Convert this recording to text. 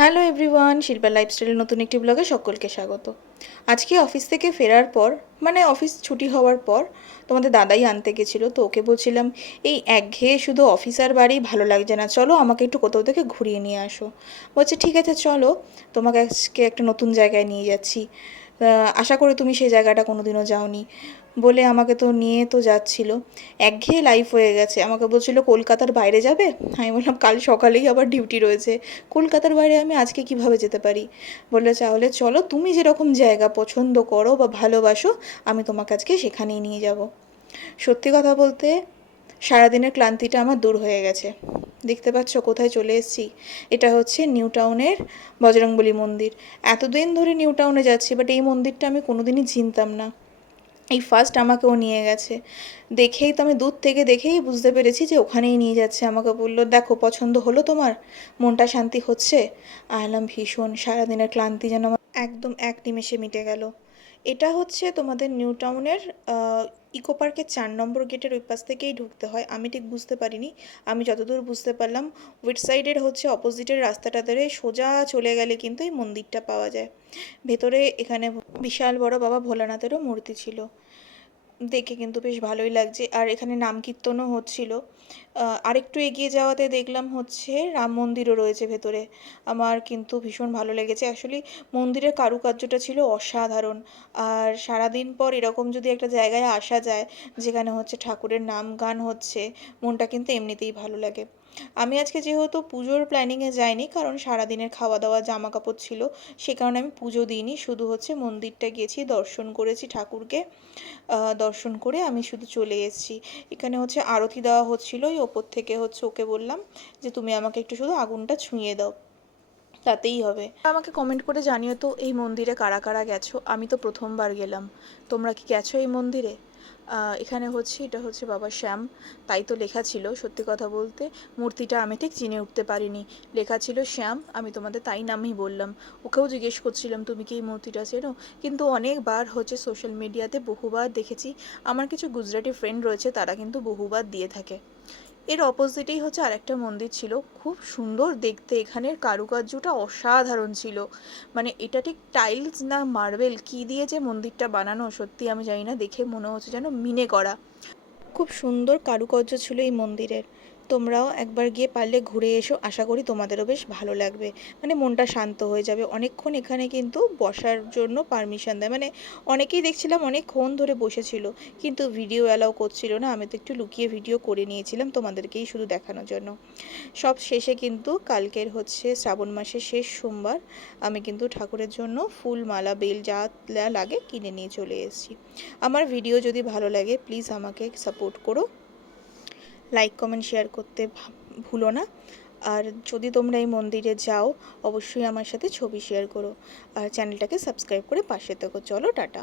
Hello everyone, Shilpa লাইফস্টাইলের নতুন একটি ব্লগে সকলকে স্বাগত। আজকে অফিস থেকে ফেরার পর, মানে অফিস ছুটি হওয়ার পর তোমাদের দাদাই আনতে গেছিলো, তো ওকে বলছিলাম এই একঘেয়ে শুধু অফিস আর বাড়ি ভালো লাগছে না, চলো আমাকে একটু কোথাও থেকে ঘুরিয়ে নিয়ে আসো। বলছে ঠিক আছে চলো, তোমাকে আজকে একটা নতুন জায়গায় নিয়ে যাচ্ছি, আশা করি তুমি সেই জায়গাটা কোনোদিনও যাওনি। বলে আমাকে তো নিয়ে তো যাচ্ছিলো। একঘেয়ে লাইফ হয়ে গেছে, আমাকে বলছিল কলকাতার বাইরে যাবে। আমি বললাম কাল সকালেই আবার ডিউটি রয়েছে, কলকাতার বাইরে আমি আজকে কিভাবে যেতে পারি। বললে তাহলে চলো, তুমি যেরকম জায়গা পছন্দ করো বা ভালোবাসো আমি তোমাকে আজকে সেখানেই নিয়ে যাব। সত্যি কথা বলতে সারাদিনের ক্লান্তিটা আমার দূর হয়ে গেছে। দেখতে পাচ্ছ কোথায় চলে এসেছি, এটা হচ্ছে নিউ টাউনের বজরংবলী মন্দির। এতদিন ধরে নিউ টাউনে যাচ্ছি, বাট এই মন্দিরটা আমি কোনোদিনই চিনতাম না। এই ফার্স্ট আমাকেও নিয়ে গেছে। দেখেই তো আমি দূর থেকে দেখেই বুঝতে পেরেছি যে ওখানেই নিয়ে যাচ্ছে। আমাকে বললো দেখো পছন্দ হলো তোমার, মনটা শান্তি হচ্ছে। আলাম ভীষণ, সারাদিনের ক্লান্তি যেন আমার একদম এক নিমেষে মিটে গেল। এটা হচ্ছে তোমাদের নিউ টাউনের ইকো পার্কের 4 নম্বর গেটের ওই পাশ থেকেই ঢুকতে হয়। আমি ঠিক বুঝতে পারিনি, আমি যতদূর বুঝতে পারলাম ওয়েট সাইডের হচ্ছে অপোজিটের রাস্তাটা ধরে সোজা চলে গেলে কিন্তু এই মন্দিরটা পাওয়া যায়। ভেতরে এখানে বিশাল বড় বাবা ভোলানাথেরও মূর্তি ছিল, দেখে কিন্তু বেশ ভালোই লাগছে। আর এখানে নাম কীর্তনও হচ্ছিল। আরেকটু এগিয়ে যাওয়াতে দেখলাম হচ্ছে রাম মন্দিরও রয়েছে ভেতরে। আমার কিন্তু ভীষণ ভালো লেগেছে অ্যাকচুয়ালি, মন্দিরের কারুকার্যটা ছিল অসাধারণ। আর সারাদিন পর এরকম যদি একটা জায়গায় আসা যায় যেখানে হচ্ছে ঠাকুরের নাম গান হচ্ছে, মনটা কিন্তু এমনিতেই ভালো লাগে। আমি আজকে যেহেতু পুজোর প্ল্যানিংয়ে যাইনি, কারণ সারাদিনের খাওয়া দাওয়া জামা কাপড় ছিল, সে কারণে আমি পুজো দিইনি। শুধু হচ্ছে মন্দিরটা গেছি, দর্শন করেছি ঠাকুরকে, দর্শন করে আমি শুধু চলে এসেছি। এখানে হচ্ছে আরতি দেওয়া হচ্ছিল, ওই ওপর থেকে হচ্ছে ওকে বললাম যে তুমি আমাকে একটু শুধু আগুনটা ছুঁয়ে দাও, তাতেই হবে। আমাকে কমেন্ট করে জানিও তো এই মন্দিরে কারা কারা গেছো। আমি তো প্রথমবার গেলাম, তোমরা কি গেছো এই মন্দিরে? এখানে হচ্ছে এটা হচ্ছে বাবা শ্যাম, তাই তো লেখা ছিল। সত্যি কথা বলতে মূর্তিটা আমি ঠিক চিনে উঠতে পারিনি, লেখা ছিল শ্যাম, আমি তোমাদের তাই নামই বললাম। ওকেও জিজ্ঞেস করছিলাম তুমি কি এই মূর্তিটা চেনো, কিন্তু অনেকবার হচ্ছে সোশ্যাল মিডিয়াতে বহুবার দেখেছি। আমার কিছু গুজরাটি ফ্রেন্ড রয়েছে, তারা কিন্তু বহুবার দিয়ে থাকে। এর অপোজিটেই হচ্ছে আরেকটা মন্দির ছিল, খুব সুন্দর দেখতে, এখানের কারুকার্যটা অসাধারণ ছিল। মানে এটা ঠিক টাইলস না মার্বেল কী দিয়ে যে মন্দিরটা বানানো সত্যি আমি জানি না, দেখে মনে হচ্ছে যেন মিনে করা। খুব সুন্দর কারুকার্য ছিল এই মন্দিরের। তোমরাও একবার গিয়ে পারলে ঘুরে এসো, আশা করি তোমাদেরও বেশ ভালো লাগবে। মানে মনটা শান্ত হয়ে যাবে। অনেকক্ষণ এখানে কিন্তু বসার জন্য পারমিশন দেয়, মানে অনেকেই দেখছিলাম অনেকক্ষণ ধরে বসেছিল, কিন্তু ভিডিও অ্যালাউ করছিল না। আমি তো একটু লুকিয়ে ভিডিও করে নিয়েছিলাম তোমাদেরকেই শুধু দেখানোর জন্য। সব শেষে কিন্তু কালকের হচ্ছে শ্রাবণ মাসের শেষ সোমবার, আমি কিন্তু ঠাকুরের জন্য ফুল মালা বেল যা লাগে কিনে নিয়ে চলে এসেছি। আমার ভিডিও যদি ভালো লাগে প্লিজ আমাকে সাপোর্ট করো, লাইক কমেন্ট শেয়ার করতে ভুলো না। আর যদি তোমরা এই মন্দিরে যাও অবশ্যই আমার সাথে ছবি শেয়ার করো, আর চ্যানেলটাকে সাবস্ক্রাইব করে পাশে থেকো। চলো টাটা।